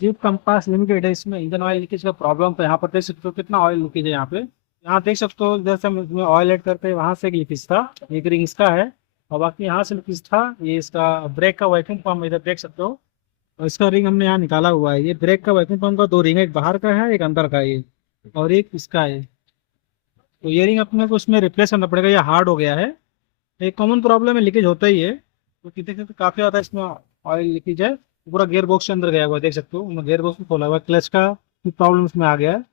Jeep compass limited है, इसमें engine oil leakage का प्रॉब्लम। तो यहाँ पर देख सकते हो कितना ऑयल लीकेज है यहाँ पे। यहाँ देख सकते हो जैसे हम इसमें ऑयल ऐड करते हैं वहां से एक लीकेज था, एक रिंग इसका है, और बाकी यहाँ से लीकेज था। ये इसका ब्रेक का वैक्यूम पंप इधर देख सकते हो, और इसका रिंग हमने यहाँ निकाला हुआ है। ये ब्रेक का वैक्यूम पंप का दो रिंग है, एक बाहर का है एक अंदर का है ये, और एक इसका है। तो ये रिंग अपने को उसमें रिप्लेस करना पड़ेगा, ये हार्ड हो गया है। एक कॉमन प्रॉब्लम है, लीकेज होता ही है। तो देख सकते हो काफी ज्यादा इसमें ऑयल लीकेज है। पूरा गियर बॉक्स के अंदर गया हुआ है, देख सकते हो। गियर बॉक्स भी खोला हुआ है, क्लच का प्रॉब्लम इसमें आ गया है।